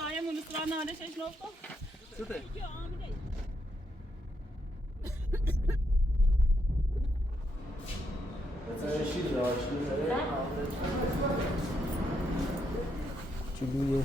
سایه مونستران نانه شش نفته سوته یا آمیده جلوی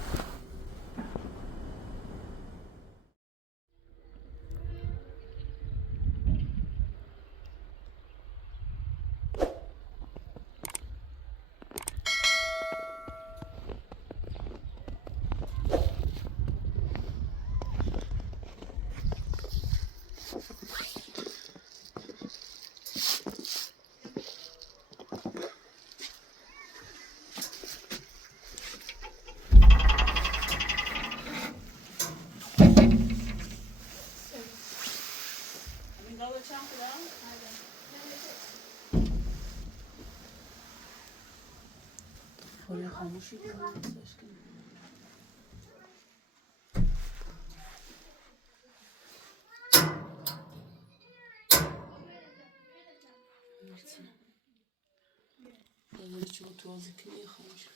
خونه خاموشی کنم böyle çok tuvazi kiliye خاموش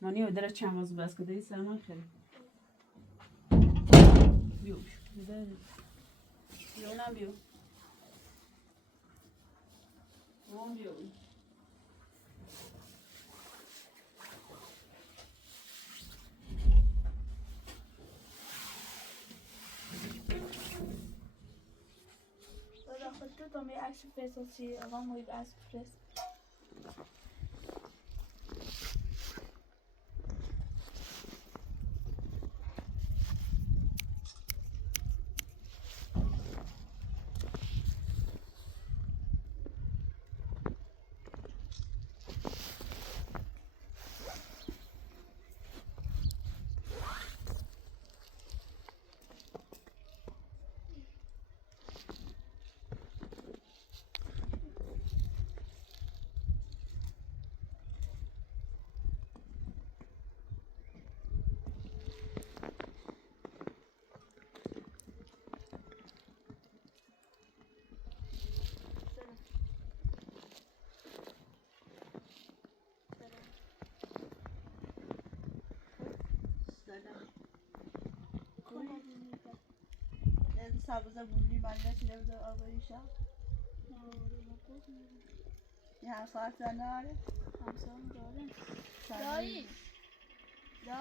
مانی در چند روز بس که دیگه سامان خرید بیو بیو نه بیو اون بیو خودت هم یه عکس فرستادی آقا موید عکس فرست سبزه بودی من نشیده بوده آبایی شب یه همساعت داره همسان دارم دایی دا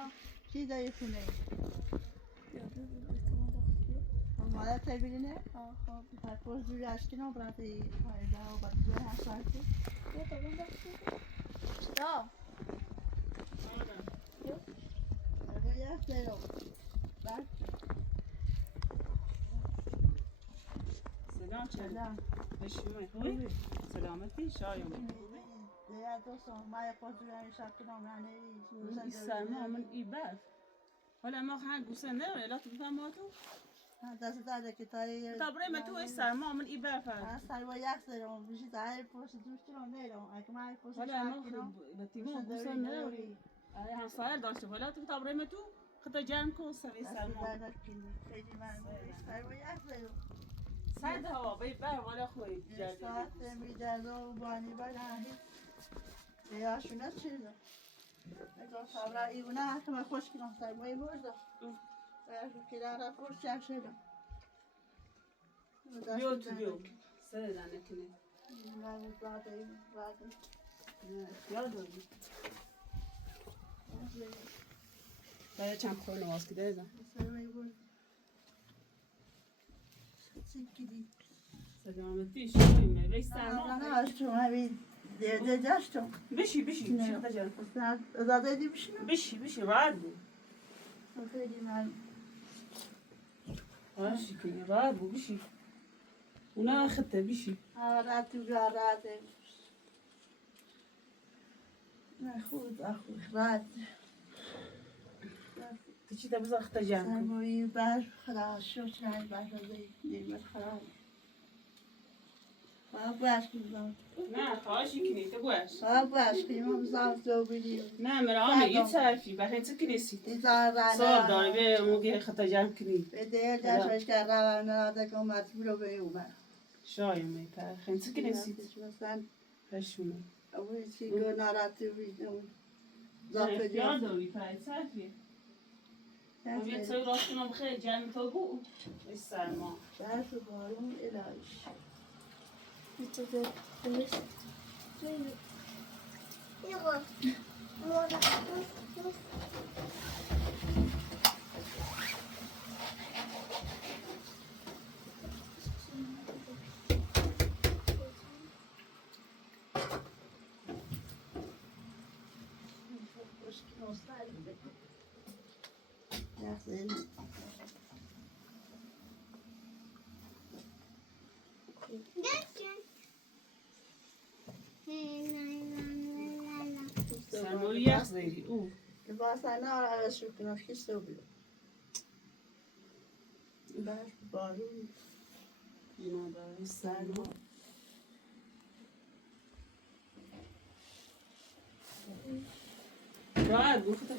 چی دایی خونه یاده بود بتمام داخلی مادر تبیرینه آخه پرپوز جوری اشکینا براتی فایده و بدوه همساعتی یا تمام داخلی دا اگه یک دیرو بعد سلام سلام بشوی خوبی سلامتی شایم دیگه دوستم ما یک پاس جوری شکینا منی این سرما من ای برف حالا ما خان گوسه نه ولی تو بفهم تو دست داده که تایی تا برای من تو این سرما من ای برف از سرما یک دیرو بیشی تایی پاس دوستی رو نیرم اگه ما یک پاس حالا ما شکینا به تیمو گوسه نه ولی هم سایر داشته حالا تو تا برای من تو خدا جان کو سوی سرما خیلی من سرما یک دیرو سرد هوا بی برف ولی خوی ساعت میدازه و بانی بانی یا شونه چیزه نگاه صبر ایونه که من خوش کنم سرمایه برده که داره خوش چک شده بیو تو بیو سر دانه کنی نه بعد یاد داری برای چند خور نواز که دیزم سرمایه برده سیکیدی سلامتی شوی می سرما نه اشتم همین دیده جشتم بشی شده جان ازاده دی بشینم بشی راحت بود خیلی من باشی که راحت بود بشی اونا خطه بشی راحت و راحت نه خود راحت چی تا بزن خطا جمع کن. سرمایه بر خدا شکر ای بر رضای نعمت خدا باش کنیم نه خواهشی کنی تو باش باش کنیم زاف دو بدیم نه مرامه یه صرفی برای تو کنیسی این زار سال داره به موقع خطا جمع کنی به دل جشنش کرده و نراده که مجبور به اومد شایم میتر خیلی تو کنیسی مثلا پشمونه اون چی گو ناراتی بیدون زاف زاف اختیار دیو داری پای صرفی یه توی راست کنم خیلی جمع تو بود ای سرما برف و بارون الهیش Bitte sehr. سرمایی یخ زیری او لباس انا را عوض کنم خیسته و بیرون برف و بارون اینا داره سرما راحت بود خطا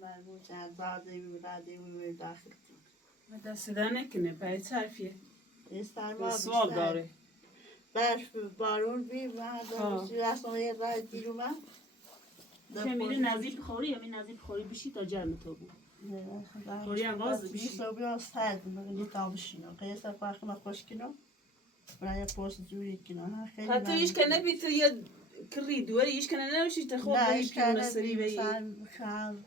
مربوط از بعضی ولاده و داخل دست در نکنه پای صرفیه استرما سوال داره برف بارون بی من اصلا یه راه دیرو من که میره نزدیک خوری همین نزدیک خوری بشی تا جمع تو بود خوری هم باز بشی صبح ها سرد مگه تا بشینم قیصر فرق ما خوش کنم برای پوست جوری کنم خیلی حتی ایش که نبیت یه کری دوری ایش که نمیشی تخوب نه بایی ایش پیون کنه سری بایی خال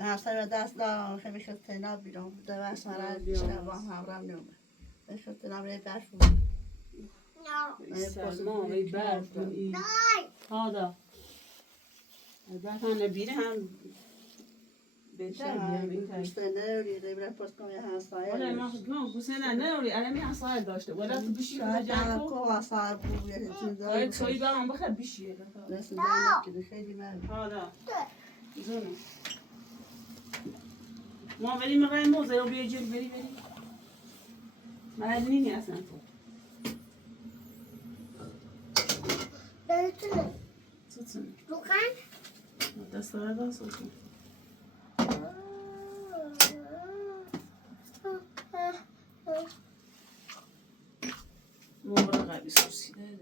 اصلا دست دارم خیلی خطینا بیرون دوست مرا بیشتر با هم رم نمیده خطینا برای برف سرما وی برف هادا برف هم نبیره هم بهتر بیام این تایی گوشته نوری دیبره پست کنم یه همسایه ولی ما خودم گوسه نه نوری الان می همسایه داشته ولی تو بشی خدا شاید جمع هم کن که واسه بود یه چیز باید توی با هم بخیر بشی دست دارم که خیلی من هادا زونه ما بریم رای موزه رو بیا جل بری مرد نینی اصلا تو Belki سوتسونه Lukan. دست داره دا سوتسونه مو برقه بیسوسی ده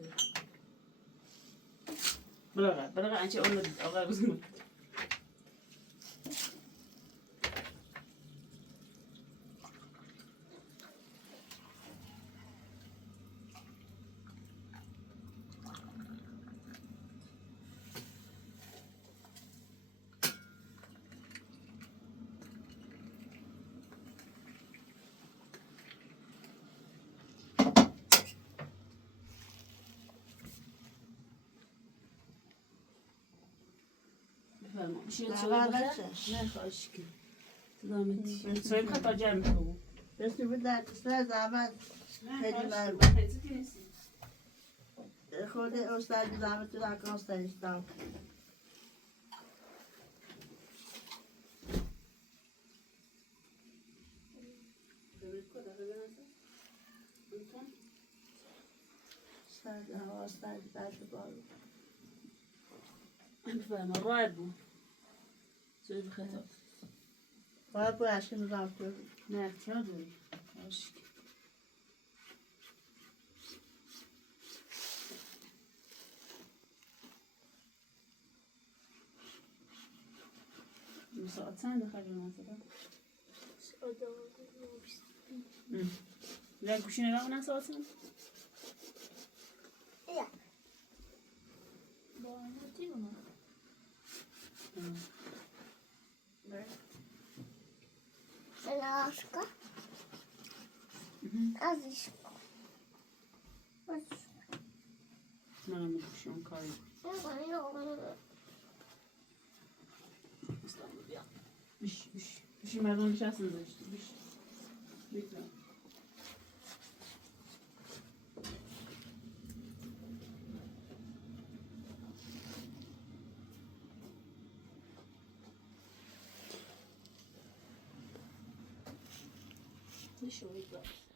برقه انچه اون رو دید آقا بزنم میشه زحمت بخیر؟ نکش. نه خواهش کنم زحمتی سوی بخیر تا جمع تو دستی بود در کسر زحمت خیلی من خود استاد زحمت رو اکان استاد استاد هوا استاد برف بارون بفهم راحت بود سوی بخیر تا باید باید اشکیم زحمت رو نه اختیار داری خواهش کنم ساعت چند بخیر مثلا لا گوشی نگاه کنم ساعت چند Lasca. Azisco. منم گوشیم کاری بیشی مردم بیش هستن داشتی بیش بیتونم نشوید باید.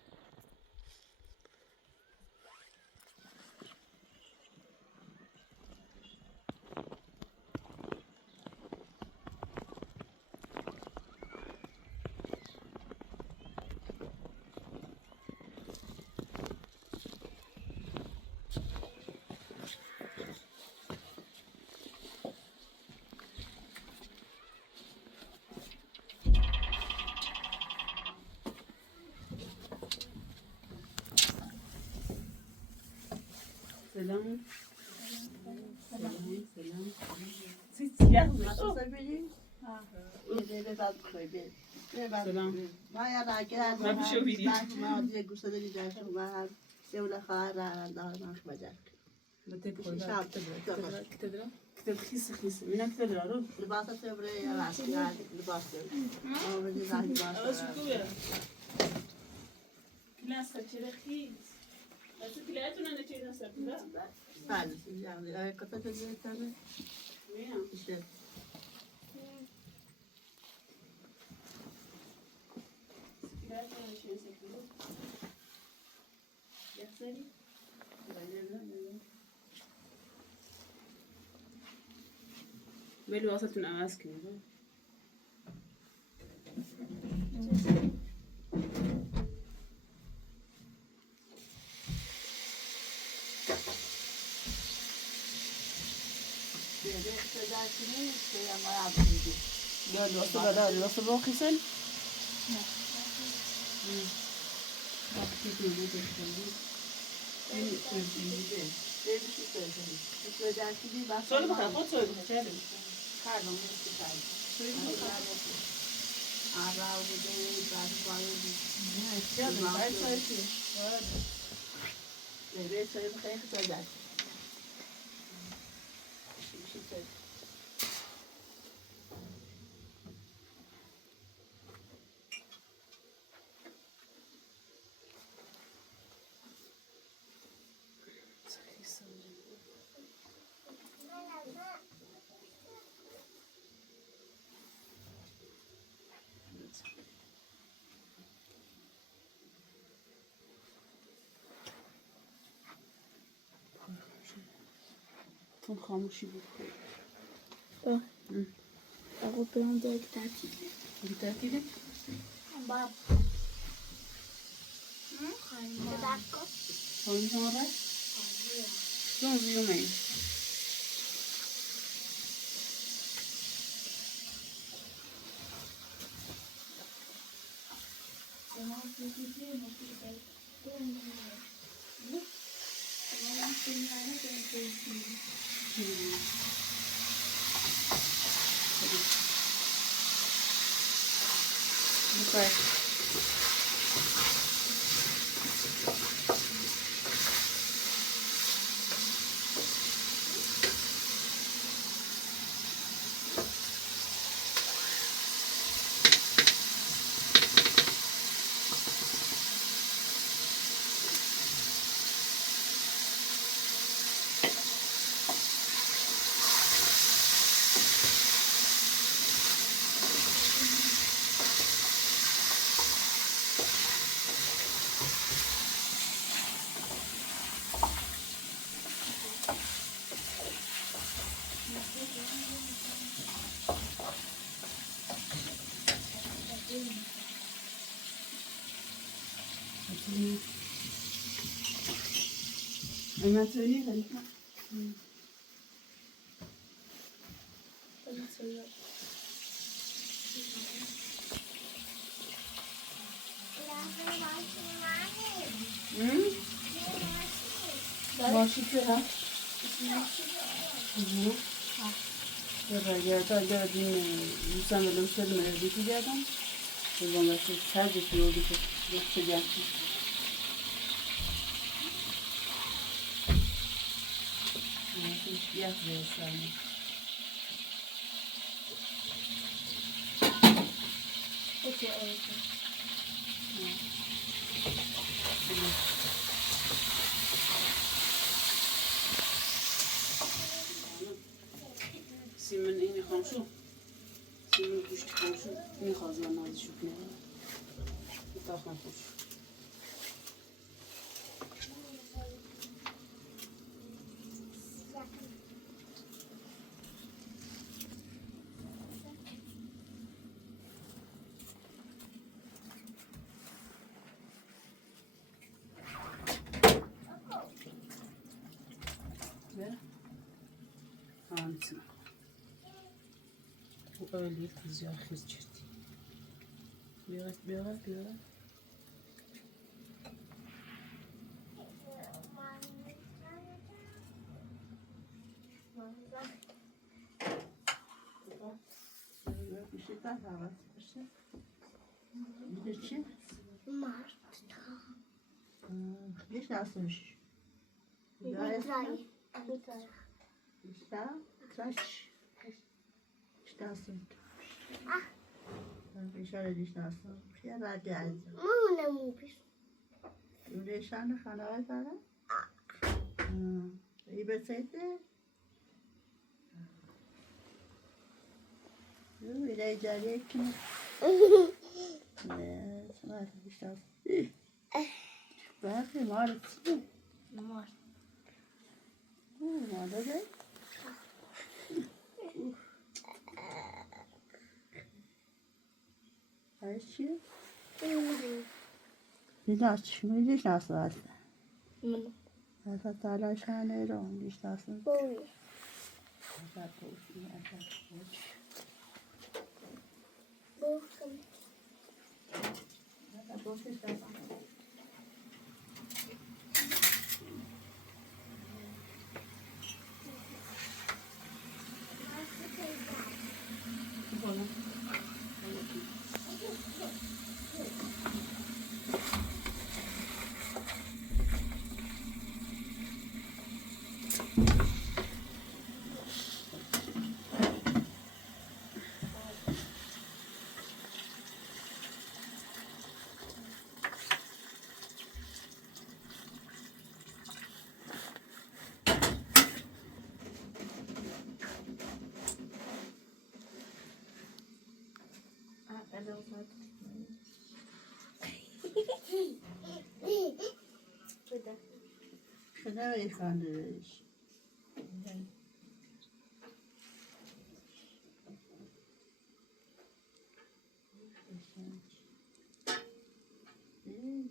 سلام سلام اصلا بگیم یه بعد بخوای سلام ما یا نگرد ما پیشو بیدیم ما دیگه گوشت داری جشن اومد یه اوله خواهر دارم بجرد كتاب خيس من كتاب العروض لباس تبري لباس ما بدي زعل لباس كلاس تشرخيس بس كلاتنا نتيجة سبلا بعد يعني كنت تجي تاني وين إيش كلاتنا نتيجة سبلا يحسن بلي وصلت من أماسكن لا الوصل روحي سن سؤال بخير خد سؤال بخير Pardon, muito obrigada. A Raul deu para o vai sair aqui. Bebê saiu do carro da idade. تون خاموشی بکن آقا برام داره که تعطیله بی تعطیله؟ باب خواهیم بابا خواهیم شماره؟ جون زیومه Okay. ما تسوي لي ماشي فيها تا جادين يسمى الأستاذ من البيت جادم يبغى بس تحدث يودي في جاتي يا سلام سیمن اینی خامشو سیمن گوشت خامشو میخواد یا نازی شد نه تاخ نپوش. Anlatın. Bu öyle kızıyor, kız çirti. Biraz. Bir şey daha var. Bir de çin. Bir nasılmış? İşte kaç nasıl? Bir şöyle diş nasıl? Ya da geldi. Güneşanı kanal falan. İyi beseydi. Öyle cariye kim? Ne? Sana diş nasıl? Ben de mağarası. Mağarada da. Ayşe. Diş nasıl aslında? Asa tala şahane ron diş nasıl? Asa toşu, asa toşu. Asa toşu istersen. Ne efendim?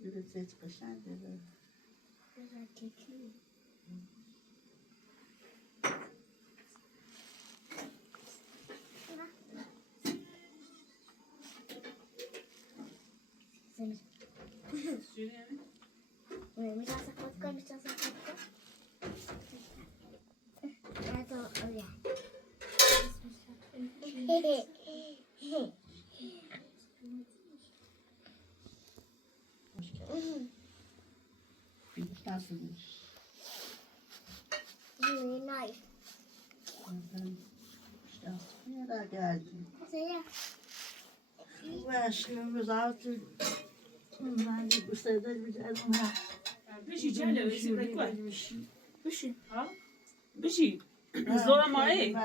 Üretet kaşan dedi. Nasılmış? Nice. Nereye geldin? Bu aşkımız altı. Ben de bu sene güzel ama. بشی چله ویسی بکن بشین. ها بشی زورا مایی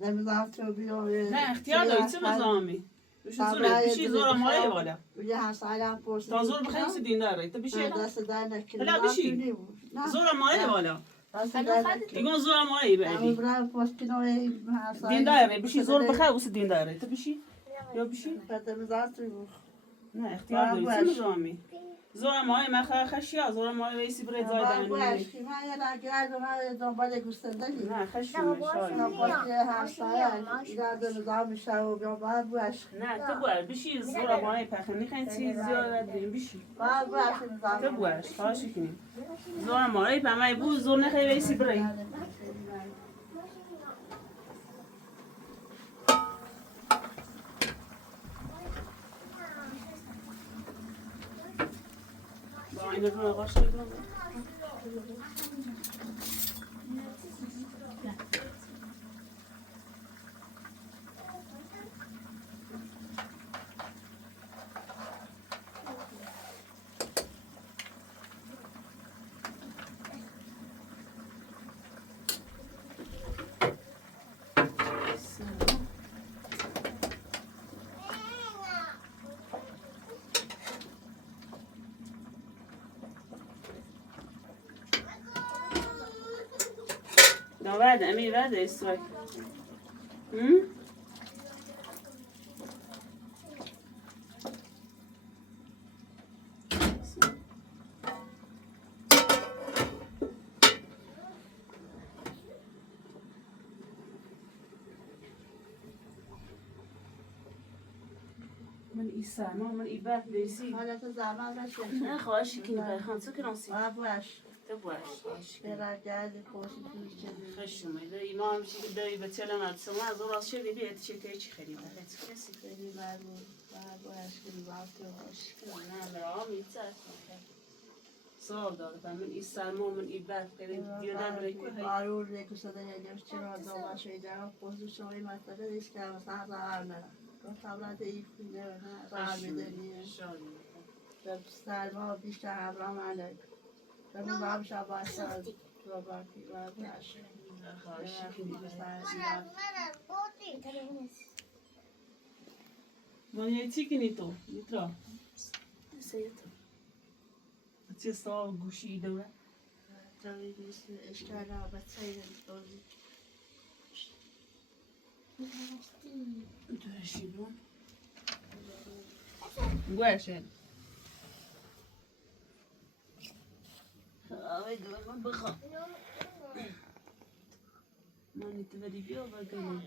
نمیز altı بیاوه. نه اختیار داری چه مزامی بشی زورا مایی والا یه همسایه‌ام پرسید. تا زور بخیر سی دین داره تا بشی دست در نکنه. بلا بشی زورا مایی والا دست در نکنه. دیگه زورا مایی بعدی برای پستینوی همسایه. دین داره بشی زور بخیر واسه دین داره تا بشی یا بشی نمیز altı بود. نه اختیار داری چه مزامی زورا مایی مخه خشیا زورا مایی ویسی برای زای بابا دانی اشکی من یه نگرد و من دنبال گوستندگی. نه خشیا اینا مشای پاسی همسایه ایراد نظام میشه و بیا باید بو اشکی. نه تو باید بشی زورا مایی پخنی خیلی چیز زیادت داریم بشی باید بو اشکی نظام. تو باش خواهش کنیم زور مایی پمای بو زور نخی ویسی برای با این رو نقاش کنم بعد أمي بعد إسراء هم؟ من إسامة ومن إبات بيسي حالت زمان بشه نه خواهشی که نگاه خان تو کناسی باش تبواش خواهشی که برگرد خوشی توش چه خشم دایی ما هم چی دایی به تلم اتسما از اون راست شدی بیاد چه تایی چی خیلی بخیت کسی خیلی مرمون باش که باید باش نه مرا میتر سوال داره من ایسالما من ایبت خیلی دیدم ریکو آرور ریکو شده یه چرا دو باشه جا خوشی شوی مسئله ایست که مثلا زهر نه طبلت ایفونه نه زهر میدنیه در سرما بیشتر همراه منه ببین باب شب سال تو باقی و باشه من یه چی کنی تو میترا چه سال گوشی دوره جایی نیست اشکال نه بچه دوزی دوشی بون گوشن آوی دو من بخوام من تبدی بیا و گلم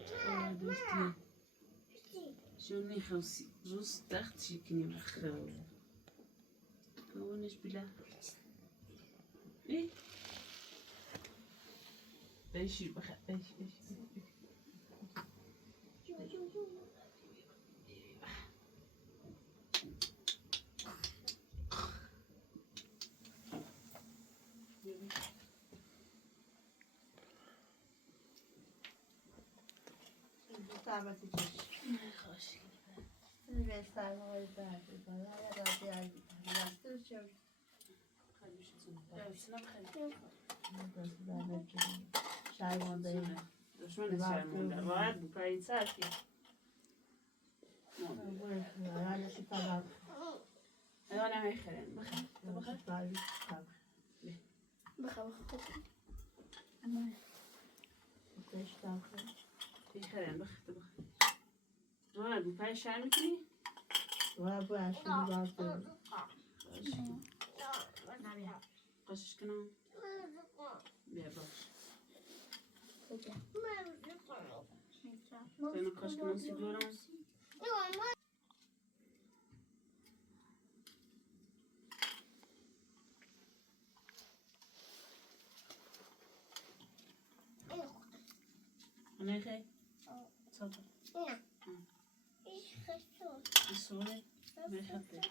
دوستیه شو نخوصي جوز تحت شي كني مخاوي كونش بلا ايه بيشي بخ بيشي سلامتی خاشي به سرمایه درد کنه یا راضی از دستور چه شای مانده دشمن شای مانده راحت بپرید سرکی یادشی طبعا انا هم يخرين بخير يخرين بخير جوانا بپرید شای میکنی؟ و باش باز قشش کنم؟ بیا باش تاینو قش کنم سیگارم أنا خي صوتك الصورة ما يخطي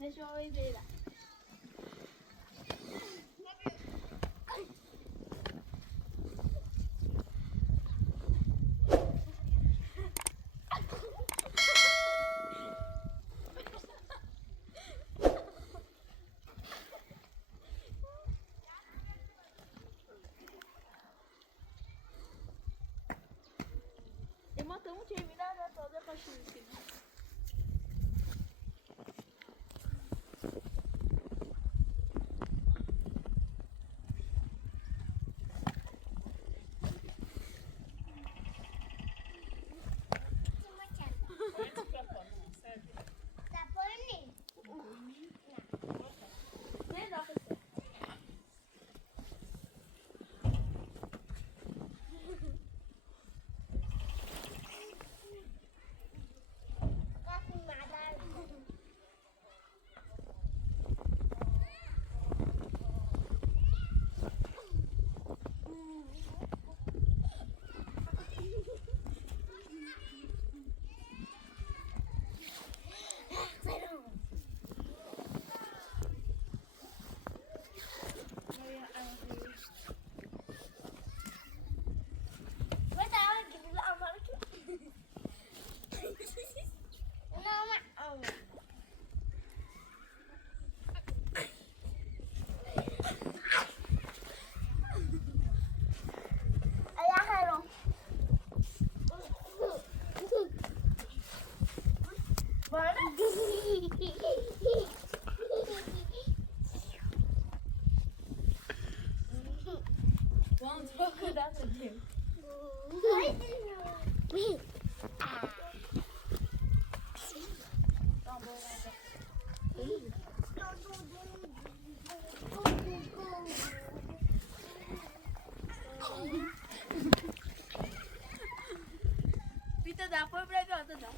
نشوي بيلا ما تموت يمينا لا تقدر تشيل Vita da poi pregata da.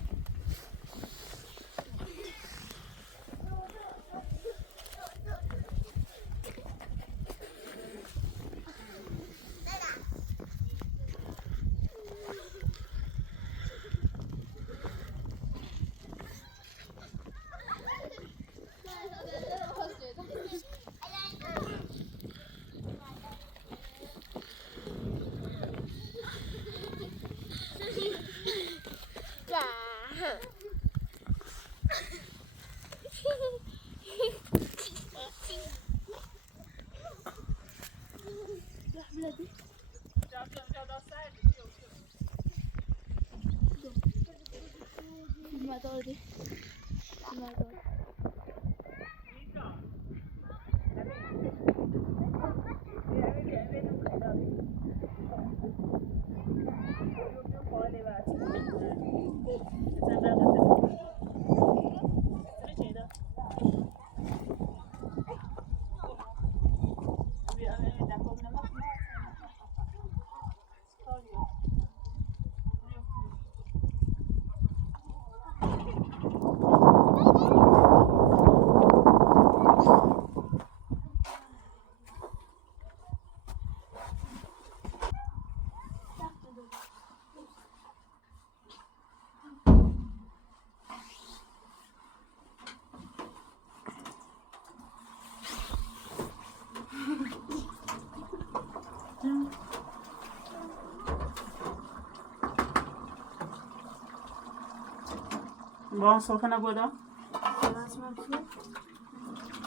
Bon, صوفنا قودا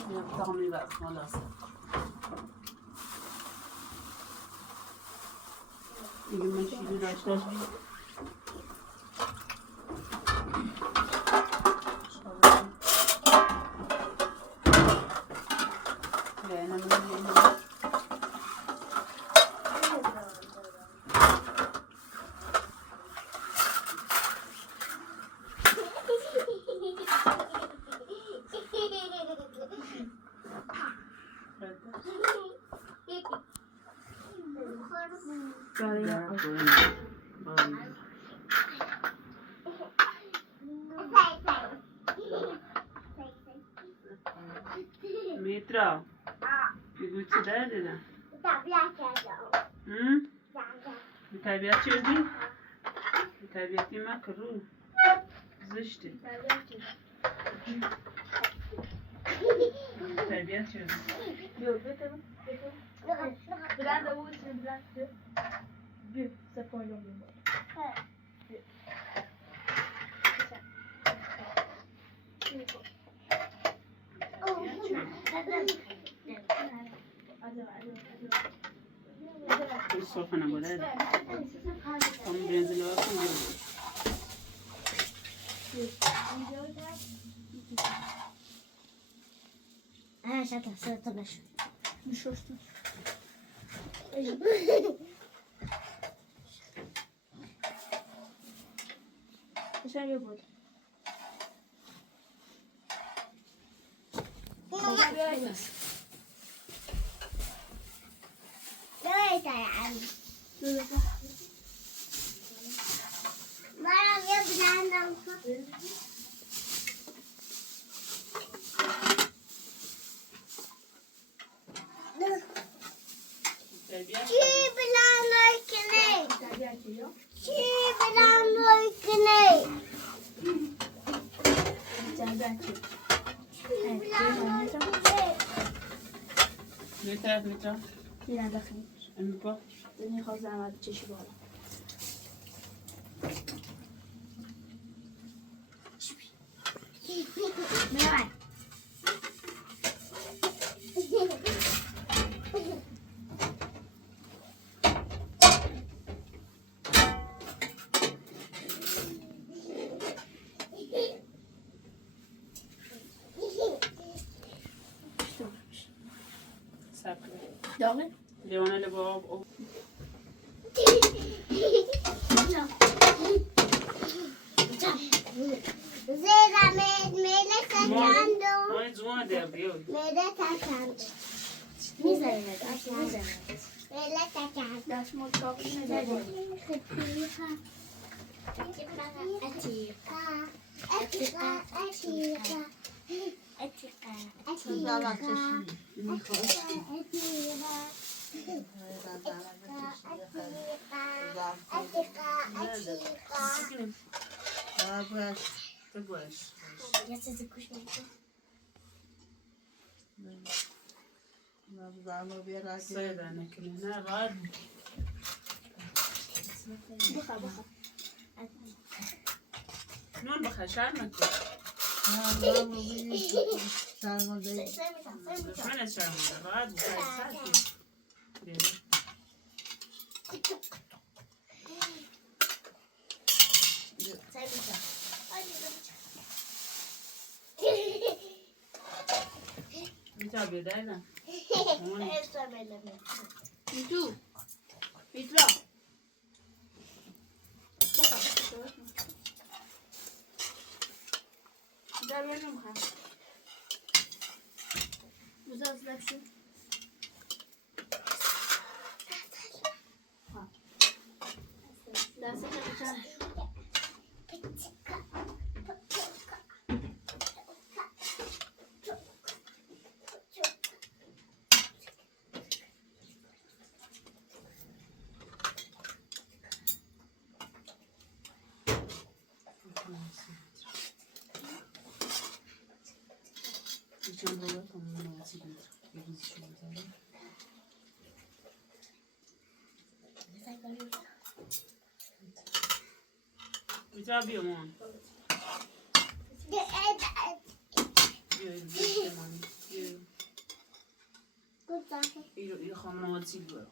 يطعمي بقى خلاص يجي من شيء داشتاش بي لا أنا من Mitra, بگو چه درده نه؟ طبیعت کردم. به طبیعت چه دی؟ به طبیعتی ما کرو زشته تربیت تربیت شده بیا بده بلند او چه بلند بیا سپایلون بیا الصوفة أنا بولاد هم بينزلوا أصلا أنا شاطر صرت مشي مش شفتو عشان يبرد لويت يا عم مرة يبدأ عندهم شي بلا نايكني شي بلا نايكني متر متر يلا دخل المكوى الدنيا خلاص عملت تشي بقى بلا ساكلة داغل ليوانا لباب أو زيرا ميلة تاكاندو ما يزوان ده بيو ميلة تاكاندو ميلة تاكاندو داش مول كابين عتيقة عتيقة عتيقة عتيقة زبان چشمی تقواش نبزانو بیرا صيد أنا كل هنا غاد بخا بخا نون بخشان مكو شرمو دی من أشرب غاد وخير ساكت متى بدأنا انتو بيترا بخا ده بيرنم خا بزاز لبشو ده سكة بشان متى بيومون يخماتي بقى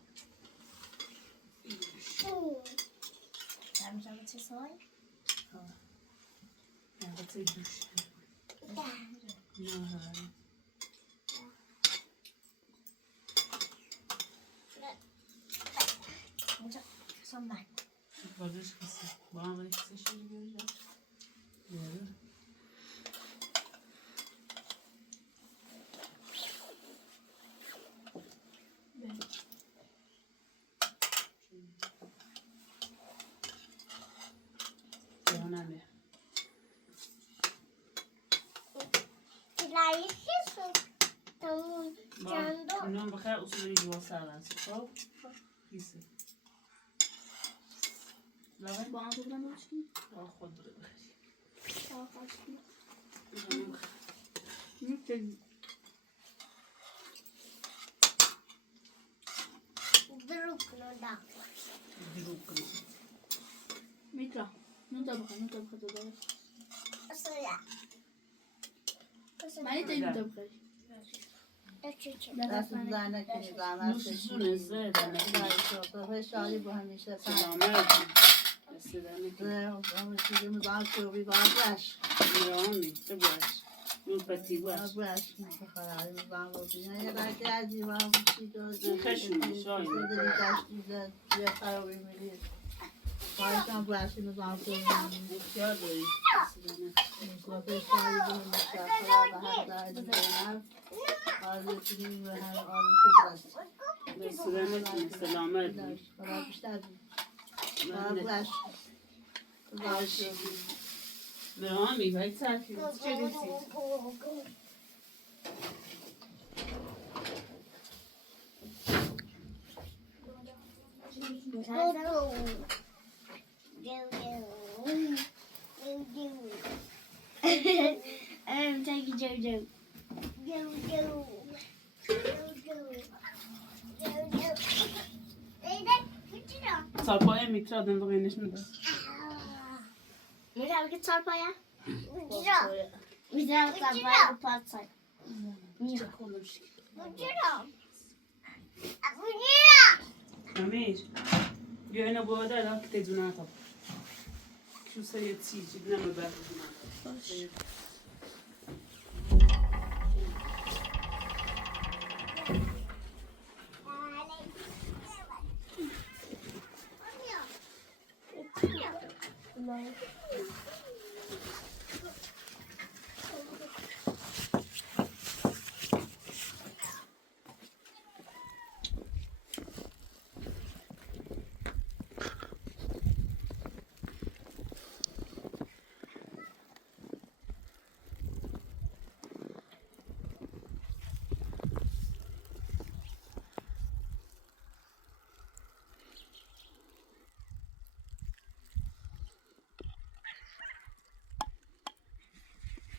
Bagaj kısa. Bana böyle kısa şey göreceğim. Yarı. Önemli. النوم بخير أصول جوا ساعة صوب كيسة لا با هم بودن باشیم خود بخیر میترا نون طبخه داداش معنی تا این طبخه دست زن نکنی زحمت نوش جونه زدن تو شالی با همیشه سلامت رسیدن همه چیزی مزان شوی باش میرانی تو باش نون پتی باش باش بخواه مزان رو بینه یه رکی عجیب هم خشم شایی دلی دشتی زد یه خرابی میرید خواهشم باشی مزان شوی بسیار داری رسیدن مصطفی شالی با همیشه خراب هر داری بینم آرزوی به هر آرزوی برست رسیدن سلامت خدا بیشتر من باش باش میرانی باید سرکی چه رسید Take a Jojo. سرپای میترا دن بقیه میده میرم که چارپایا میرم چارپایا پاسای چه خودم شکل امیر بیا اینو باید الان که تیزونه تا شو سریع چیزی نمه برد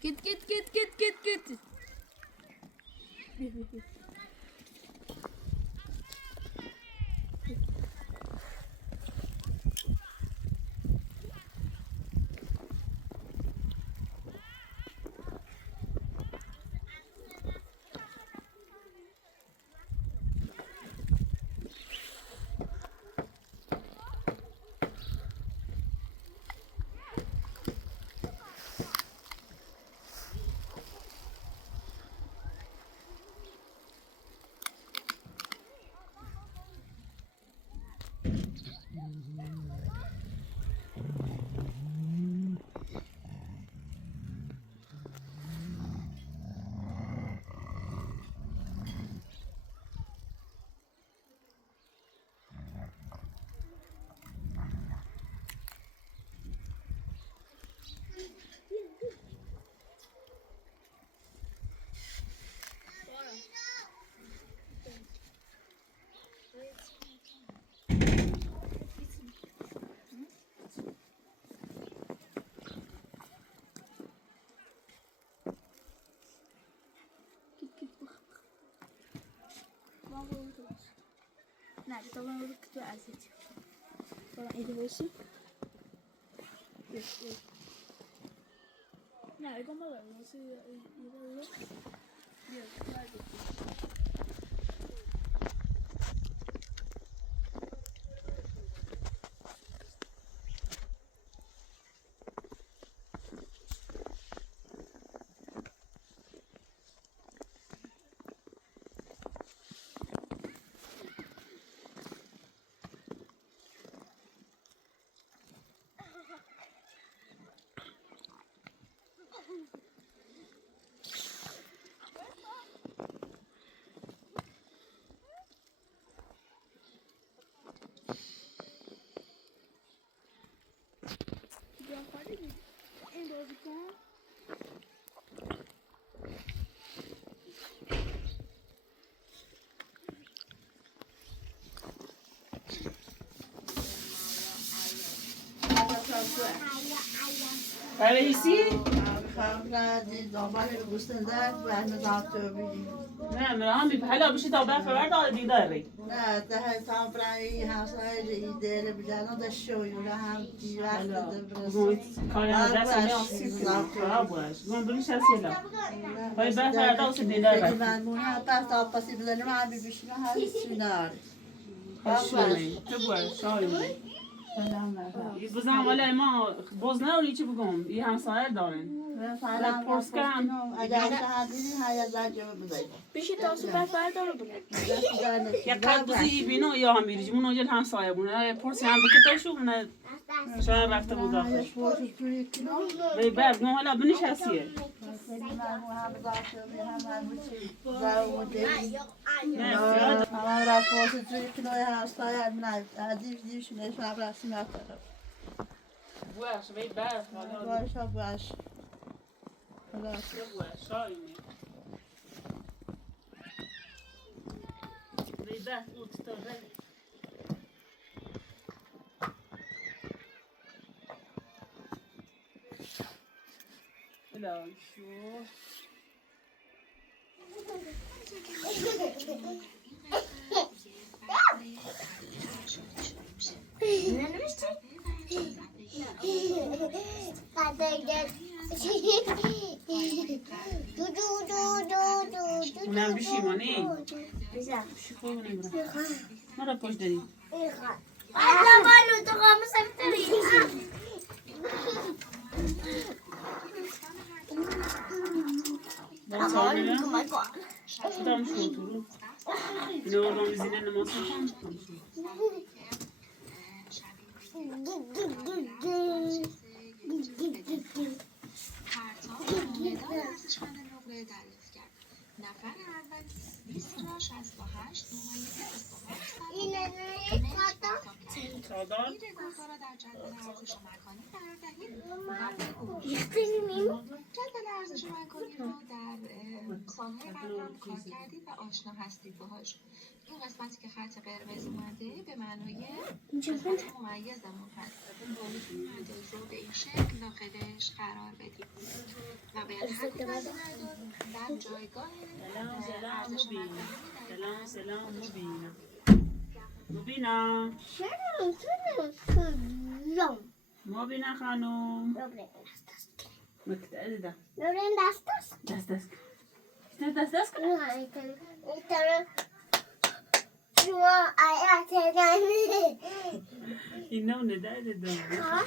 Git. Nerede? Tamam olur kutu azıcık. Falan ediyorsun. Nerede ama var? Nasıl yiyor? Yok, nerede? رئیسی؟ خبر دنبال گوسنده و نظام توبیدی. نه مرام بحلا بشی تا بر فرد آل دیداری. نه ده تا برای همسایه ایده بجانا دشوی و هم دیوار گویت کاری نداشت می‌آسیب خراب باش. گم بریش هستیلا. های بر فرد آل دیداری. من مونه پس تا پسی بزنیم هم بیشتر هر سینار. خوشونه. تو باش شاید. بزن ولی ما باز نوری چی بگم. یه همسایه دارن. سلام پرسکم. اگر شهادی های زاجو بزنیم. بیشی تاسو بفرد رو بگم. یا قبضی بینو یا هم میریج. من اونجا همسایه بونه. پرسی هم بکتاشو من شاید رفته بود آخر. بی بعد نه حالا بنیش هستیه. نه زیاد. همه را پرسی توی کنای همسایه نه دیوش نشون برسی نکرد. باش بی بعد باش. خلاص. باش شاید. بی بعد اوت تو لا شو اونم بشی مانی بشی خوب نمیرم ما را پشت داریم با سامیلا دام شو تو رو اینو آدم زینه نماز کن نفر اول 20 را 68 نمایه 28 چادر این رکوردها را در جدول ارزش مکانی قرار دهید و بگویید. جدول ارزش مکانی را در سالهای قبل هم کار کردید و آشنا هستید باهاش. این قسمتی که خط قرمز اومده به معنای قسمت ممیزمون هست. ممیز رو به این شکل داخلش قرار بدید و به هر کدوم در جایگاه ارزش مکانی سلام مبینا مبینا خانم مکتئب دست اینا نداره دام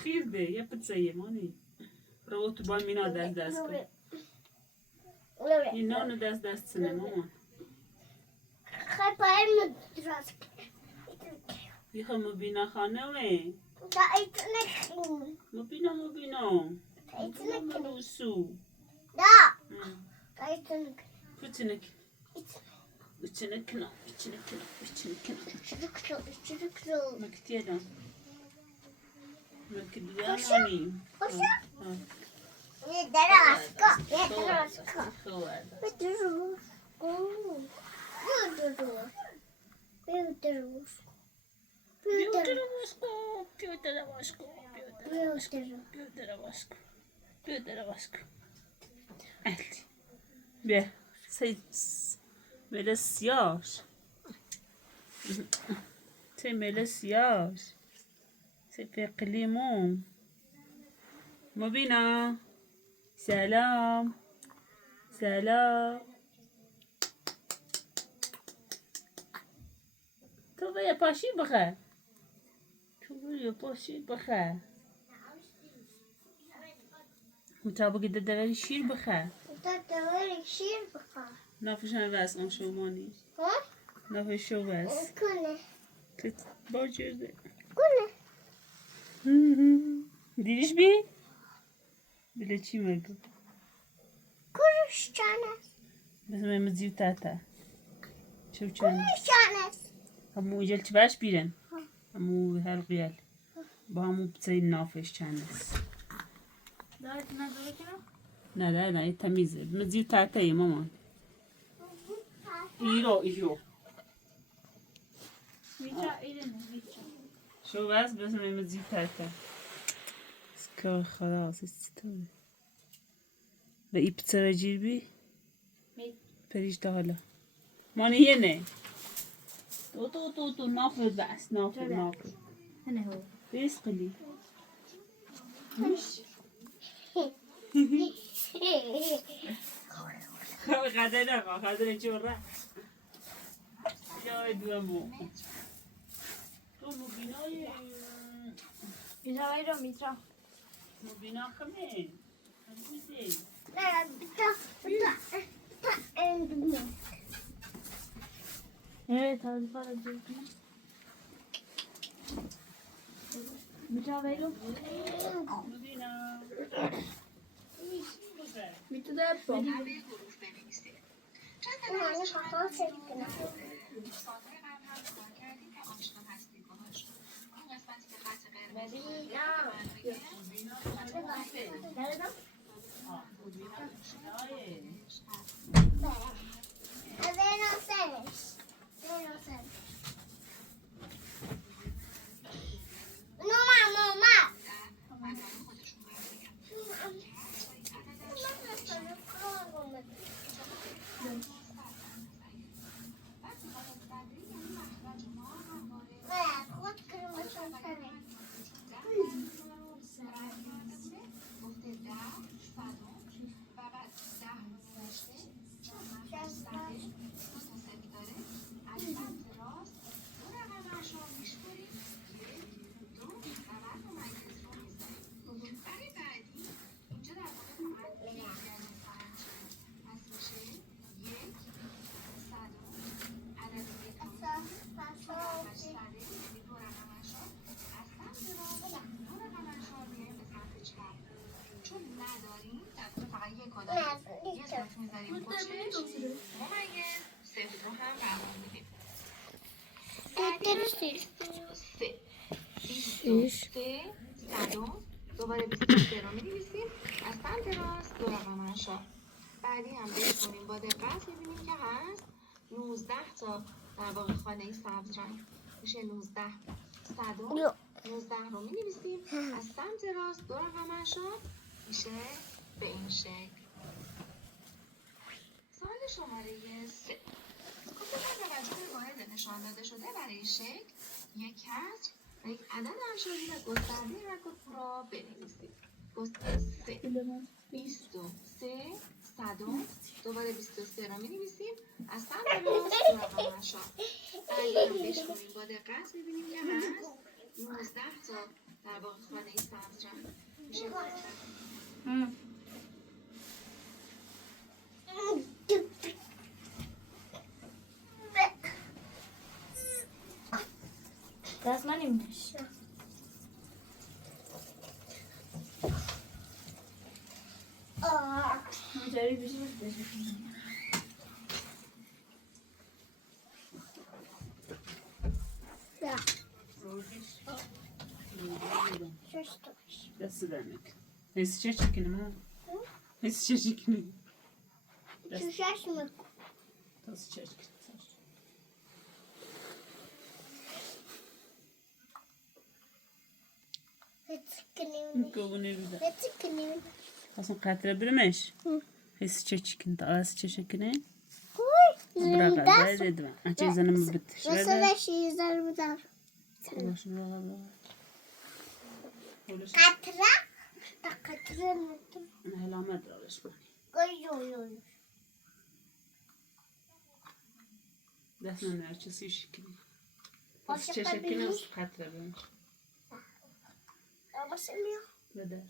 خیر ده یه پتسایه مانی رو تو با مینا دست کن اینا نو دست سنه مامان بیخوا مبینا خانمه مبینا مروسو بچنک مکتیه دام مکتیه مانی Beh, melesiyaş. Sei melesiyaş. Sei feklimum. Mubina. Selam. تو به پاشی بخه. مطابق دادن شیر بخه. نفشن واسه اون شومانی. نفش شو واسه. کت باجرده. دیدیش بی؟ بله چی میگه؟ بس ما مزیو تاتا. شو چند؟ همو جل تباش بیرن. همو هالقيال. با همو بتسين نافش چندس. نه تمیزه مزیو تاتای مامان ایرو شو بس من مزیو تاتا که خلاص استوى بقى بتصير جيبي بريش ده حالا ماني هنا تو نافذ بس نافذ هنا هو بيسقلي غادر جورا جاي دوامو تو مبيناي میترا میترا مبينا كمان هنوزي نه Evet, hadi para diyorsun. Mücadele. مبينا میتونه در پا همه حروف بنویسید. چند تا از شما سال‌های قبل هم کار کردید و آشنا هستید باهاش. این قسمتی که خط قرمزی یه صفر می‌ذاریم پشتش ممیز صفر رو هم قرار میدیم. سه صدم دوباره 23 رو می‌نویسیم از سمت راست دو رقم انشا. بعدی هم بخونیم با دقت می‌بینیم که هست 19 تا در واقع خانه سبز رنگ میشه 19 صدم 19 رو می‌نویسیم از سمت راست دو رقم انشا میشه به این شکل. سوال شماره 3 گفته با توجه به واحد نشان داده شده برای شکل یک کسر و یک عدد انشایی و گسترده رگ را بنویسید. گسترده 3 23 صدم دوباره 23 رو می‌نویسیم از سمت راست دو رقم انشا. بعدی هم بشکنیم با دقت می‌بینیم که هست 19 تا در واقع خانه سبز رنگ میشه Das man ihm nicht. میتونی بشید دست درنک هیچ چه چکنه ما هیچ چه چکنه دست چه چکنه میکنه بیده اصلا قطره برمش هیچ چه چکنه تا از چه چکنه براقه باید دوام اچه زنم ببتش انا هلا ما ادري ليش بني دهنا نرچسی شکنه از چه شکنه از قطره برمش بدر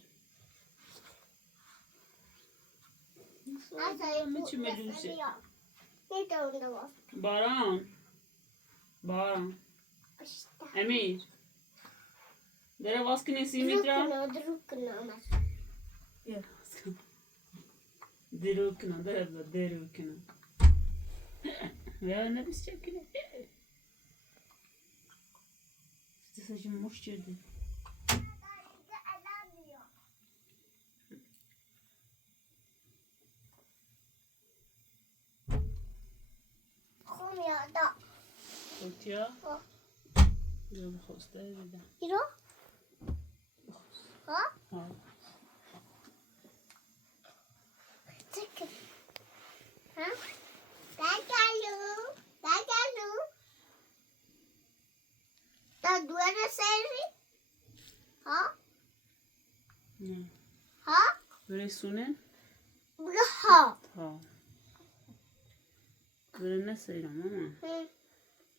میچه ملوسه باران باران امیر داره واس کنی سیمیترا درو کنه داره درو کنه یا نبیس چکنه استساجم مش کرده Otiya? Yok, hosta evde. Yiro? ها. نه. برسونه؟ ها. برنه سیرم ماما.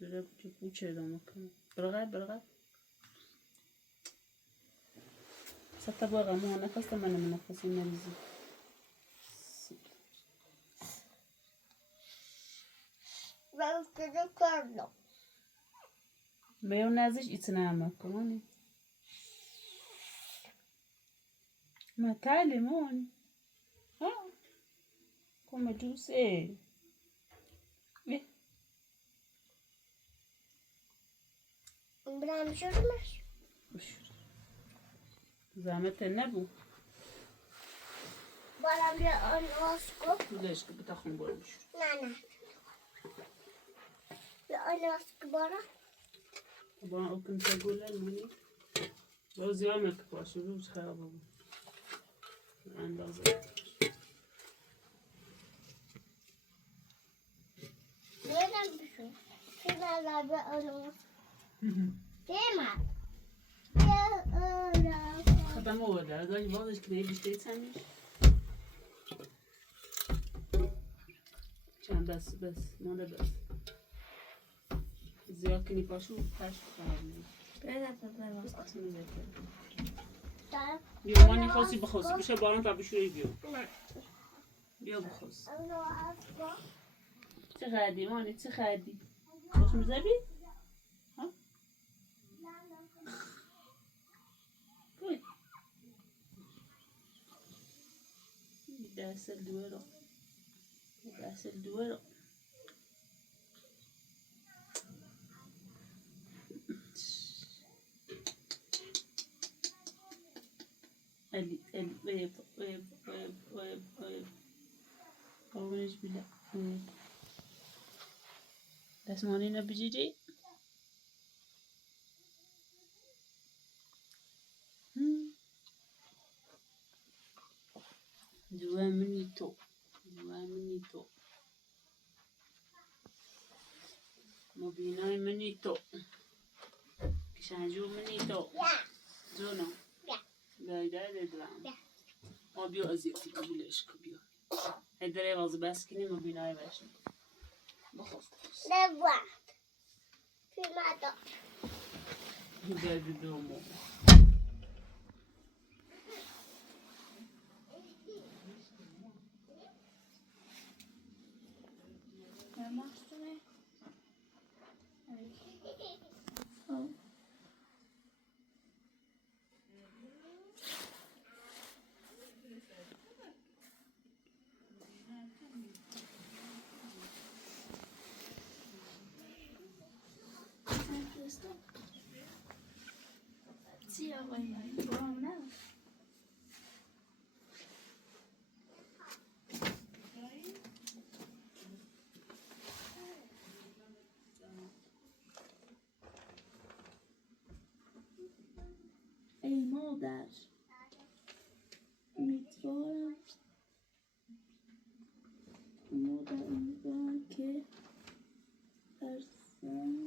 برای بوچه دام کنم. برقه. ستا باقا مو نفسته من نفسی نمیزی. میو نزش ایتنا هم کنی. ما تعلمون. ها. کم جوسه. برام شورمش. زحمت نبو. برام بیا آن واسکو. ليش بتاخون بولش؟ نه. بیا آن واسکو برام. با اوکن تقول منی. باز یامک باشه روز خرابه. اندازه. برام بشو. فیلم بیا آن واسکو. فیلم. خدام هو ده. داری بازش کنی بیشتری تمیز. چند بس مانده بس. زیاد کنی پاشو پاش خراب میشه. بیا مانی خاصی بخواستی بشه باران تا بشوری بیا. بیا بخواست. چه خردی مانی چه خردی؟ خوش میزبی؟ ها؟ کوی؟ درسل دوره. Ali ويب قومنش بلا تسمعونينا بجيجي دوا منيتو مبيناي منيتو كشانجو منيتو زونو لا درام ما بيو أزيوتي قبولش كبيو هدري غاز باسكني مبيناي باش بخوف نبوا في ماذا هدري دومو ای مادر امیدوارم که ارسم